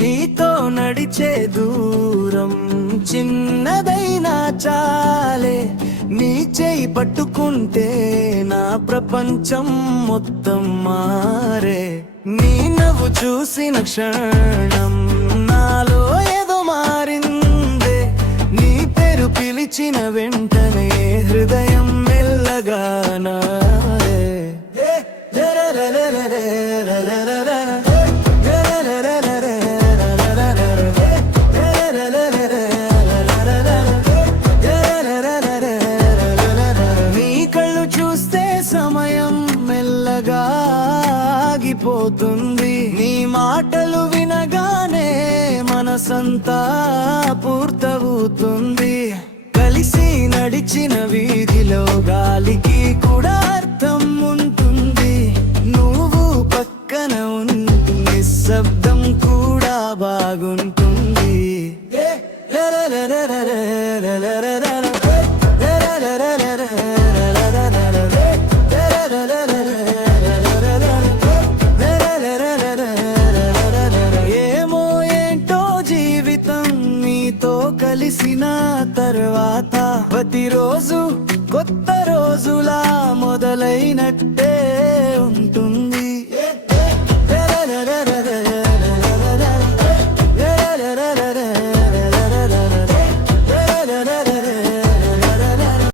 నీతో నడిచే దూరం చిన్నదైనా చాలే, నీ చేయి పట్టుకుంటే నా ప్రపంచం మొత్తం మారే. నీ నవ్వు చూసిన క్షణం నాలో ఏదో మారిందే, నీ పేరు పిలిచిన వెంటనే హృదయం మెల్లగా నారే. ఆగిపోతుంది, నీ మాటలు వినగానే మనసంతా పూర్తవుతుంది. కలిసి నడిచిన వీధిలో గాలికి కూడా అర్థం ఉంటుంది. నువ్వు పక్కన ఉంటే నిశ్శబ్దం కూడా బాగుంటుంది. కలిసిన తర్వాత ప్రతిరోజు కొత్త రోజులా మొదలైనట్టే